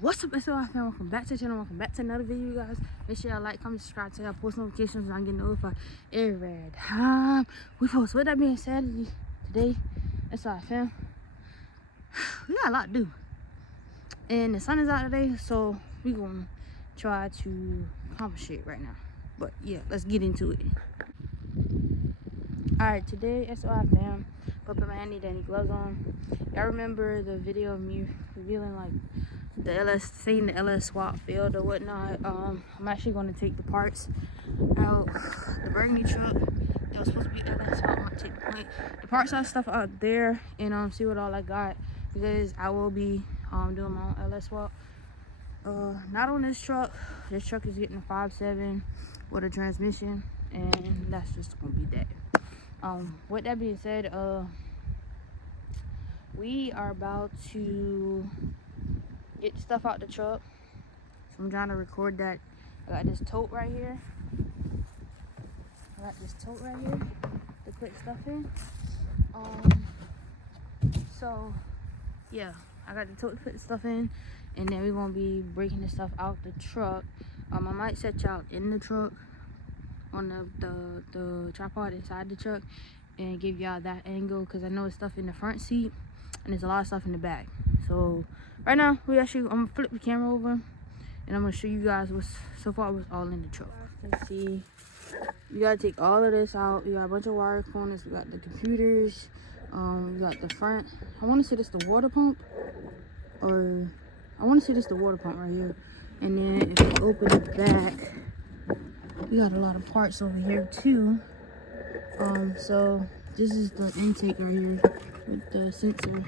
What's up, SOI fam? Welcome back to the channel. Welcome back to another video, you guys. Make sure y'all like, comment, subscribe, tell y'all post notifications, and I'm getting notified every time we post. With that being said, today, SOI fam, we got a lot to do. And the sun is out today, so we gonna try to accomplish it right now. But yeah, let's get into it. Alright, today, SOI fam, put my handy dandy gloves on. Y'all remember the video of me revealing like saying the LS swap failed or whatnot. I'm actually going to take the parts out the burgundy truck that was supposed to be LS swap. I'm going to take the parts out stuff out there and see what all I got, because I will be doing my own LS swap. Not on this truck. This truck is getting a 5.7 with a transmission, and that's just gonna be that. With that being said, we are about to get stuff out the truck, so I'm trying to record that. I got this tote right here. To put stuff in. So yeah, I got the tote to put the stuff in, and then we're gonna be breaking the stuff out the truck. I might set y'all in the truck on the tripod inside the truck and give y'all that angle, because I know it's stuff in the front seat and there's a lot of stuff in the back. So right now I'm gonna flip the camera over and I'm gonna show you guys what's all in the truck. Let's see, you gotta take all of this out. You got a bunch of wire components. We got the computers, we got the front. I want to say this the water pump, or I want to say this the water pump right here. And then if you open the back, we got a lot of parts over here too. So this is the intake right here with the sensor.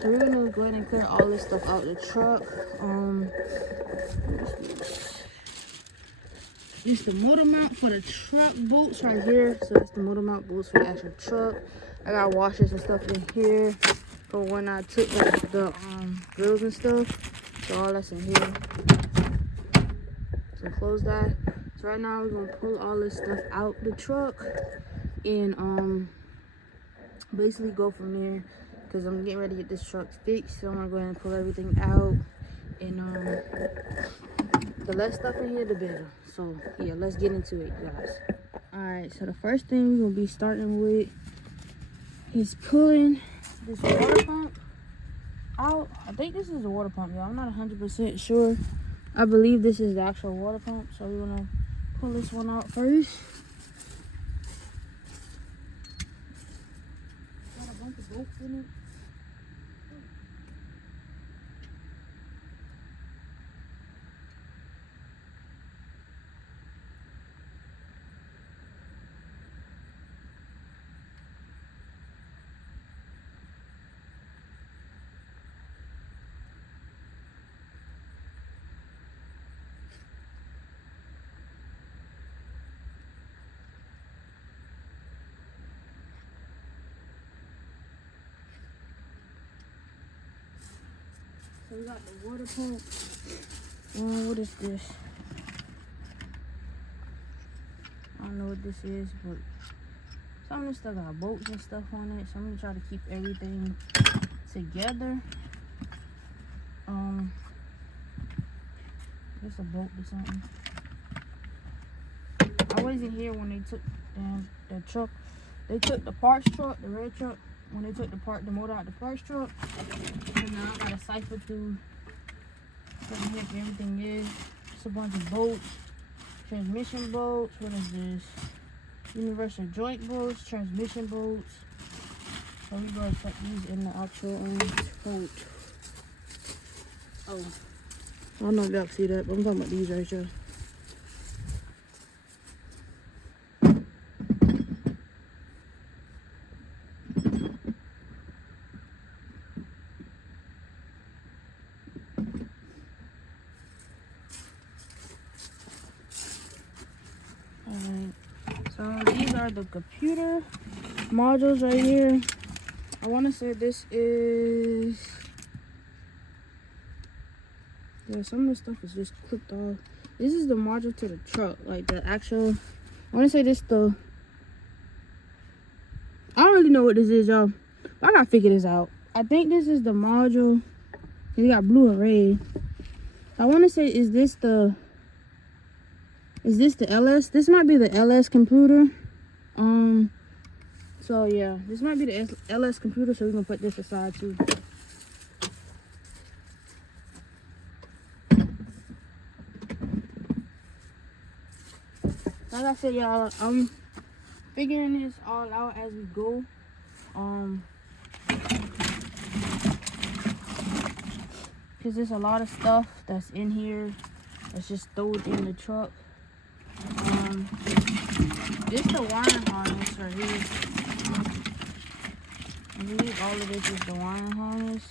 So we're gonna go ahead and clear all this stuff out the truck. This is the motor mount for the truck bolts right here. So that's the motor mount bolts for the actual truck. I got washers and stuff in here for when I took the grills and stuff. So all that's in here. So close that. So right now we're gonna pull all this stuff out the truck and basically go from there, because I'm getting ready to get this truck fixed. So I'm gonna go ahead and pull everything out, and the less stuff in here the better. So yeah, let's get into it, guys. All right, so the first thing we're gonna be starting with is pulling this water pump out. I think this is the water pump, y'all. I'm not 100% sure. I believe this is the actual water pump, so we're gonna pull this one out first. Got a bunch of bolts in it. So we got the water pump. What is this? I don't know what this is, but some of this stuff got bolts and stuff on it. So I'm gonna try to keep everything together. Just a bolt or something. I wasn't here when they took the truck. They took the parts truck, the red truck. When they took the motor out the parts truck, and now I gotta cipher through what the heck everything is. It's a bunch of bolts, transmission bolts. What is this? Universal joint bolts, transmission bolts. So we gonna put these in the actual bolt. Oh, I don't know if y'all can see that, but I'm talking about these right here. So these are the computer modules right here. I want to say this is, yeah, some of the stuff is just clipped off. This is the module to the truck, like the actual, I want to say this I don't really know what this is, y'all, but I gotta figure this out. I think this is the module. You got blue and red. I want to say, is this the LS? This might be the LS computer. So yeah, this might be the LS computer, so we're gonna put this aside too. Like I said, y'all, I'm figuring this all out as we go. Because there's a lot of stuff that's in here that's just stowed in the truck. This the wiring harness right here. I believe all of this is the wiring harness.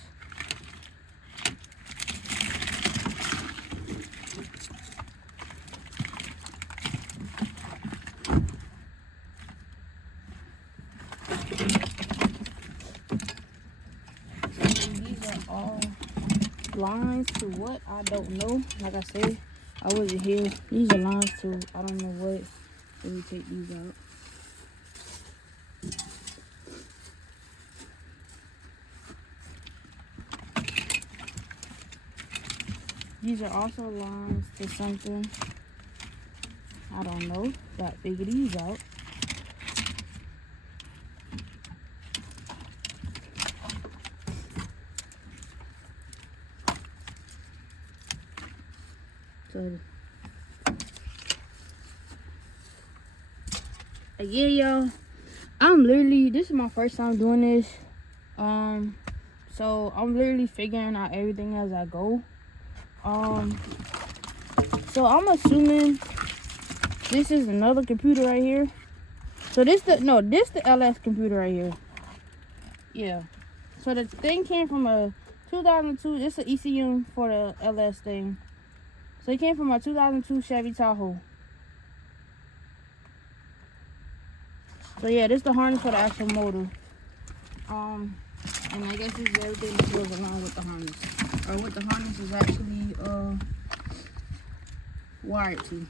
These are all lines to what? I don't know. Like I said, I wasn't here. These are lines to I don't know what. Let me take these out. These are also lines to something. I don't know. Got to figure these out. So yeah, y'all, I'm literally, this is my first time doing this. So I'm literally figuring out everything as I go. So I'm assuming this is another computer right here. So this the LS computer right here. Yeah. So the thing came from a 2002. This is an ECU for the LS thing. So it came from a 2002 Chevy Tahoe. So yeah, this is the harness for the actual motor. And I guess this is everything that goes along with the harness, or what the harness is actually wired to.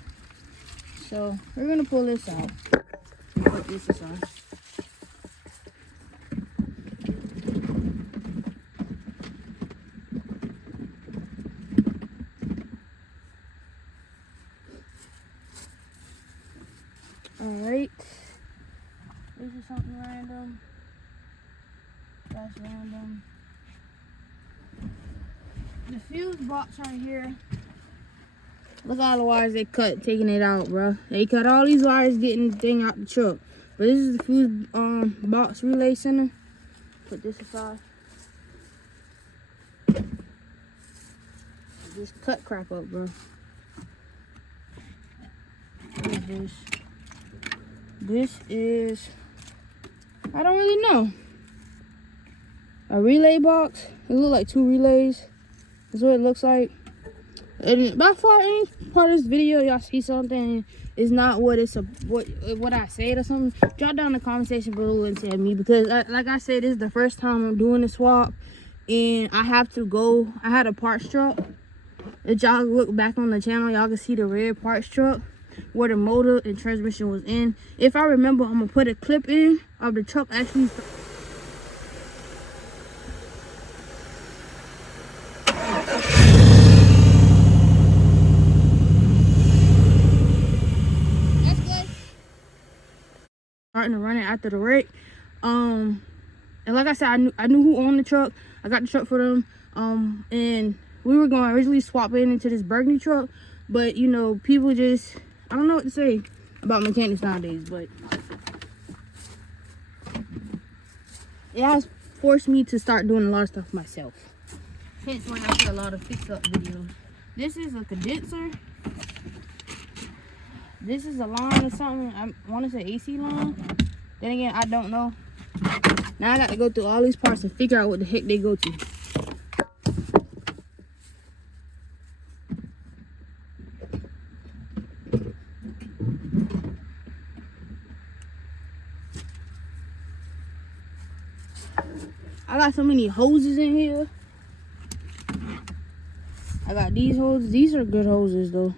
So we're gonna pull this out. Put this aside. Alright. This is something random. That's random. The fuse box right here. Look at all the wires they cut taking it out, bro. They cut all these wires getting the thing out the truck. But this is the fuse box relay center. Put this aside. Just cut crap up, bro. What is this? This is, I don't really know. A relay box. It looks like 2 relays. That's what it looks like. And by far, any part of this video y'all see something is not what it's what I said or something, drop down in the comment section below and tell me, because like I said, this is the first time I'm doing the swap, and I have to go. I had a parts truck. If y'all look back on the channel, y'all can see the red parts truck where the motor and transmission was in. If I remember, I'm gonna put a clip in of the truck actually. That's good. Starting to run it after the wreck. And like I said, I knew who owned the truck. I got the truck for them. And we were going to originally swap it into this burgundy truck, but you know, people just, I don't know what to say about mechanics nowadays, but it has forced me to start doing a lot of stuff myself. Hence why I see a lot of fix-up videos. This is a condenser. This is a line or something. I want to say AC line. Then again, I don't know. Now I got to go through all these parts and figure out what the heck they go to. I got so many hoses in here. I got these hoses. These are good hoses though.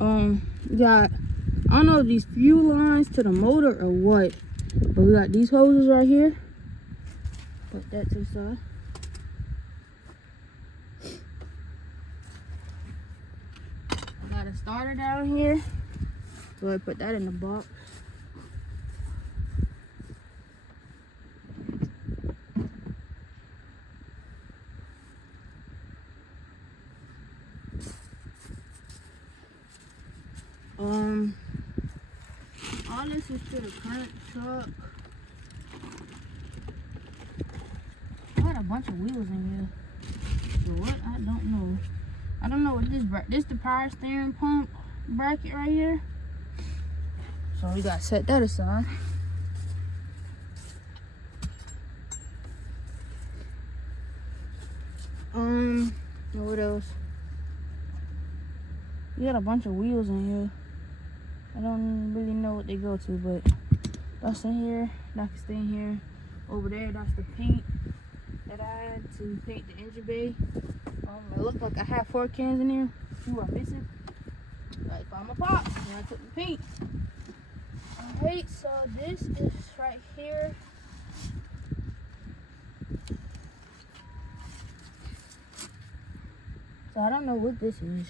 We got, I don't know if these fuel lines to the motor or what, but we got these hoses right here. Put that to the side. got a starter down here. So I put that in the box. All this is to the current truck. I got a bunch of wheels in here. So what? I don't know. I don't know what this the power steering pump bracket right here. So we gotta set that aside. What else? We got a bunch of wheels in here. I don't really know what they go to, but that's in here. That can stay in here. Over there, that's the paint that I had to paint the engine bay. It looked like I had 4 cans in there. 2 are missing. I found my box and I took the paint. Alright, so this is right here. So I don't know what this is.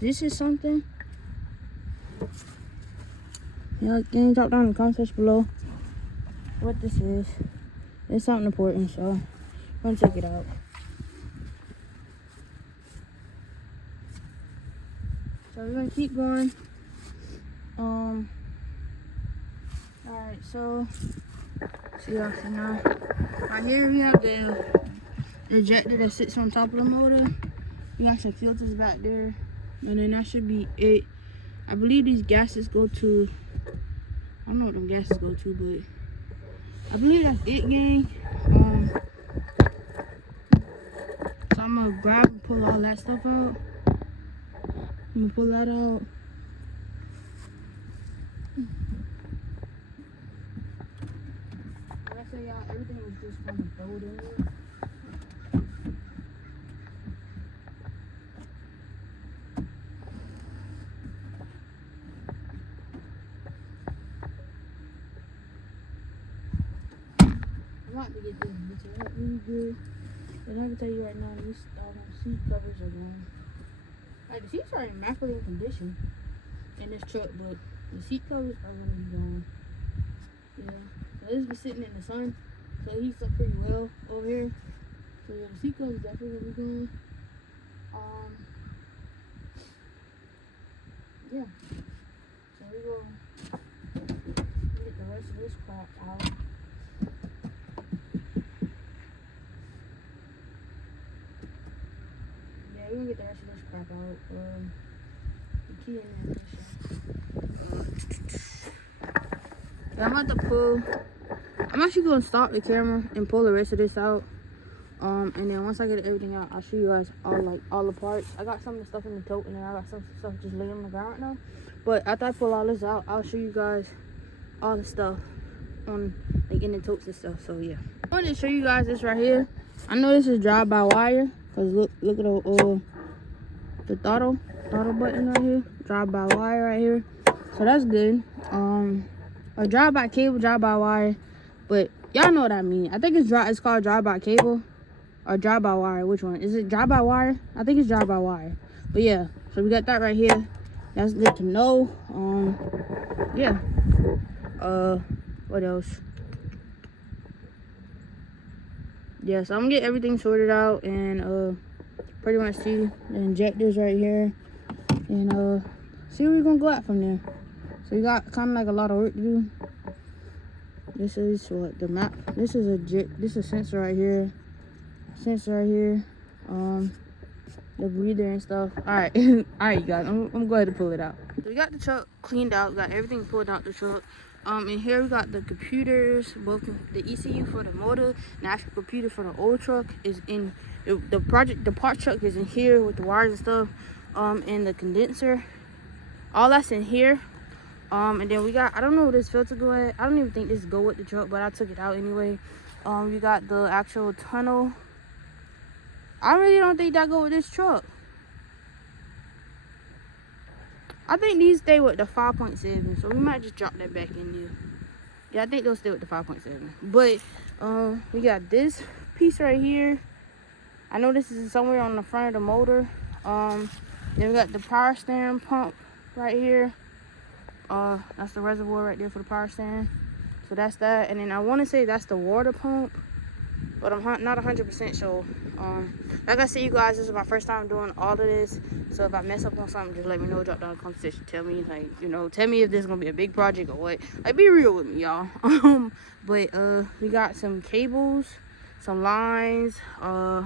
This is something. Yeah, can you drop down in the comment section below what this is? It's something important, so I'm gonna check it out. So we're gonna keep going. Alright, so see y'all see now. Right here we have the ejector that sits on top of the motor. We got some filters back there. And then that should be it. I believe these gases go to, I don't know what them gases go to, but I believe that's it, gang. So I'm gonna grab and pull all that stuff out. I'm gonna pull that out. Like I said, y'all, everything was just kind of thrown in there. I'm about to get this bitch out really good. And I can tell you right now, these seat covers are gone. Like, the seats are in immaculate condition in this truck, but the seat covers are gonna be gone. Yeah. So this been sitting in the sun, so it heats up pretty well over here. So yeah, the seat covers definitely gonna be gone. Yeah. So we go get the rest of this crap out. We're gonna get the rest of this crap out. The key in there. I'm about to pull. I'm actually gonna stop the camera and pull the rest of this out. And then once I get everything out, I'll show you guys all the parts. I got some of the stuff in the tote, and then I got some stuff just laying on the ground right now. But after I pull all this out, I'll show you guys all the stuff on like in the totes and stuff. So yeah, I wanted to show you guys this right here. I know this is drive-by-wire. Cause look at the throttle button right here, drive-by-wire right here. So that's good. A drive-by-cable, drive-by-wire, but y'all know what I mean. I think it's called drive-by-cable or drive-by-wire. Which one is it? Drive-by-wire? I think it's drive-by-wire. But yeah, so we got that right here. That's good to know. Yeah. What else? Yeah, so I'm gonna get everything sorted out and pretty much see the injectors right here and see where we're gonna go at from there. So we got kind of like a lot of work to do. This is what the map. This is a sensor right here. The breather and stuff. All right, all right, you guys. I'm gonna go ahead and pull it out. So we got the truck cleaned out. Got everything pulled out the truck. And here we got the computers, both the ECU for the motor and the actual computer for the old truck is in the part truck is in here with the wires and stuff. And the condenser, all that's in here. And then we got, I don't know where this filter go at. I don't even think this go with the truck, but I took it out anyway. We got the actual tunnel. I really don't think that go with this truck. I think these stay with the 5.7, so we might just drop that back in there. Yeah, I think they'll stay with the 5.7. But we got this piece right here. I know this is somewhere on the front of the motor. Then we got the power steering pump right here. That's the reservoir right there for the power steering. So that's that. And then I want to say that's the water pump, but I'm not 100% sure. Like I said, you guys, this is my first time doing all of this. So if I mess up on something, just let me know. Drop down in the comment section. Tell me, like, you know, tell me if this is gonna be a big project or what. Like, be real with me, y'all. But we got some cables, some lines. I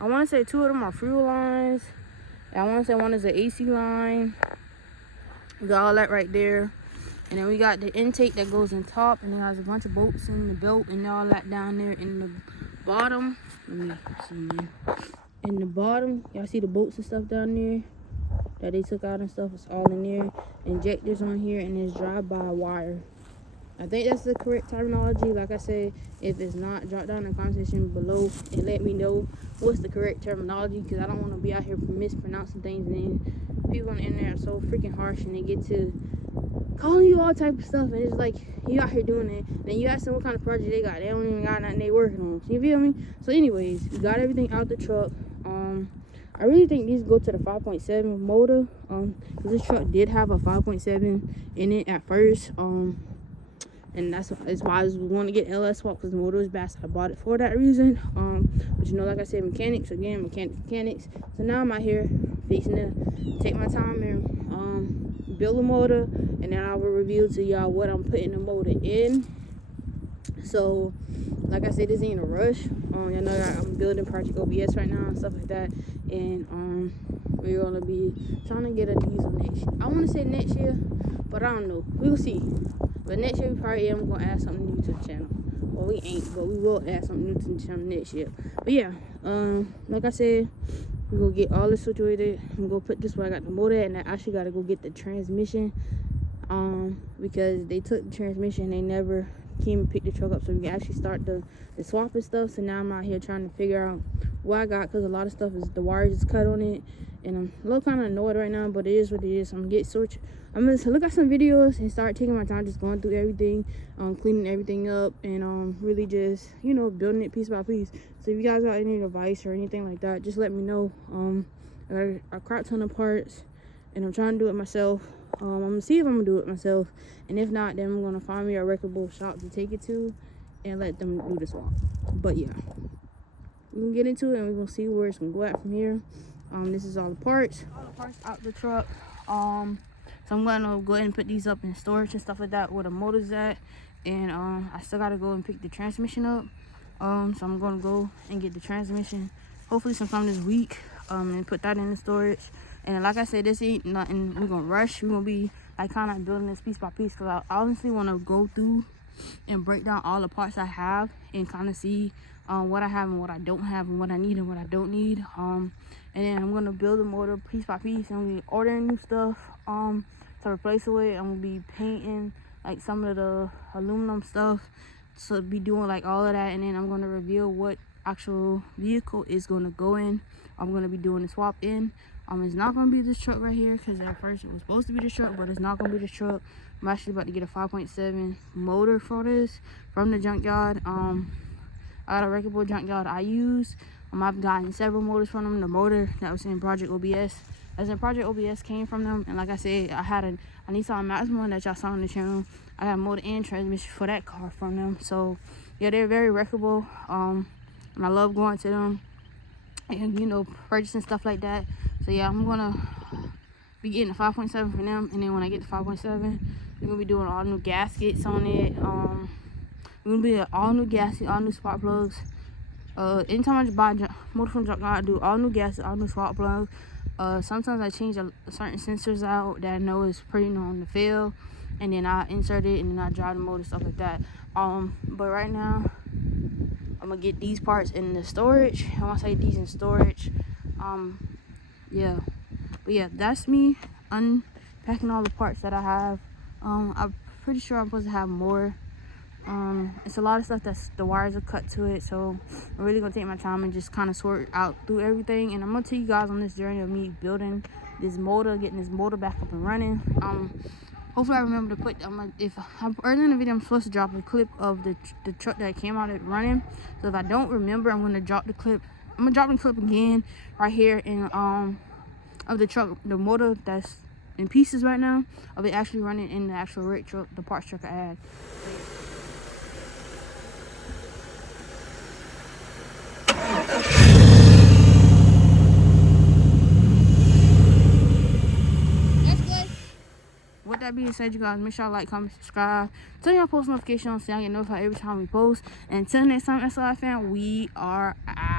want to say 2 of them are fuel lines. And I want to say one is an AC line. We got all that right there. And then we got the intake that goes in top, and it has a bunch of bolts in the belt and all that down there in the bottom. Let me see. In the bottom, y'all see the bolts and stuff down there that they took out and stuff. It's all in there. Injectors on here, and there's drive-by wire. I think that's the correct terminology. Like I said, if it's not, drop down in the comment section below and let me know what's the correct terminology, because I don't want to be out here mispronouncing things, and then people on the internet are so freaking harsh and they get to calling you all type of stuff, and it's like you out here doing it, and then you ask them what kind of project they got. They don't even got nothing they working on. You feel me? So anyways, we got everything out the truck. I really think these go to the 5.7 motor, because this truck did have a 5.7 in it at first, and that's why I was wanting to get LS swap, because the motor was bad, so I bought it for that reason. But you know, like I said, mechanics. So now I'm out here fixing to take my time and build a motor, and then I will reveal to y'all what I'm putting the motor in. So like I said, this ain't a rush. You know, I'm building Project OBS right now and stuff like that, and we're gonna be trying to get a diesel next year. I want to say next year, but I don't know. We'll see. But next year we probably am gonna add something new to the channel. Well, we ain't, but we will add something new to the channel next year. But yeah, like I said, we're gonna get all this situated. I'm gonna put this where I got the motor at, and I actually gotta go get the transmission, because they took the transmission, they never came and picked the truck up, so we can actually start the swap and stuff. So now I'm out here trying to figure out what I got, because a lot of stuff is the wires is cut on it, and I'm a little kind of annoyed right now, but it is what it is. I'm gonna look at some videos and start taking my time, just going through everything, cleaning everything up, and really just, you know, building it piece by piece. So if you guys got any advice or anything like that, just let me know. I got a crap ton of parts, and I'm trying to do it myself. I'm gonna see if I'm gonna do it myself, and if not, then I'm gonna find me a reputable shop to take it to and let them do the swap. But yeah, we can get into it, and we're gonna see where it's gonna go at from here. This is all the parts out the truck. So I'm gonna go ahead and put these up in storage and stuff like that where the motor's at, and I still gotta go and pick the transmission up. So I'm gonna go and get the transmission hopefully sometime this week, and put that in the storage. And like I said, this ain't nothing we're gonna rush. We're gonna be like kind of building this piece by piece, because I honestly want to go through and break down all the parts I have and kind of see what I have and what I don't have, and what I need and what I don't need. And then I'm gonna build the motor piece by piece, and we're ordering new stuff to replace it with. I'm gonna be painting like some of the aluminum stuff, so be doing like all of that, and then I'm gonna reveal what actual vehicle is gonna go in. I'm gonna be doing the swap in. It's not gonna be this truck right here, because at first it was supposed to be this truck, but it's not gonna be this truck. I'm actually about to get a 5.7 motor for this from the junkyard. I got a reputable junkyard I use. I've gotten several motors from them. The motor that was in Project OBS, came from them. And like I said, I had a Nissan Maxima that y'all saw on the channel. I got a motor and transmission for that car from them. So yeah, they're very reputable. And I love going to them and, you know, purchasing stuff like that. So yeah, I'm gonna be getting a 5.7 from them, and then when I get the 5.7, we're gonna be doing all new gaskets on it. We're gonna be all new gaskets, all new spark plugs. Anytime I just buy a motor from Junkyard, I do all new gaskets, all new spark plugs. Sometimes I change certain sensors out that I know is pretty known to fail, and then I insert it, and then I drive the motor, stuff like that. But right now, I'm gonna get these parts in the storage. And once I get these in storage, yeah, but yeah, that's me unpacking all the parts that I have. I'm pretty sure I'm supposed to have more. It's a lot of stuff that's the wires are cut to it, so I'm really gonna take my time and just kind of sort out through everything. And I'm gonna take you guys on this journey of me building this motor, getting this motor back up and running. Hopefully I remember to put, earlier in the video I'm supposed to drop a clip of the truck that came out of running. So if I don't remember, I'm gonna drop the clip. I'm gonna drop the clip again right here, and of the truck, the motor that's in pieces right now, of it actually running in the actual rig truck, the parts truck I had. That's good. With that being said, you guys, make sure y'all like, comment, subscribe, turn your post notifications so y'all get notified every time we post. And until next time, SLI fam, we are out.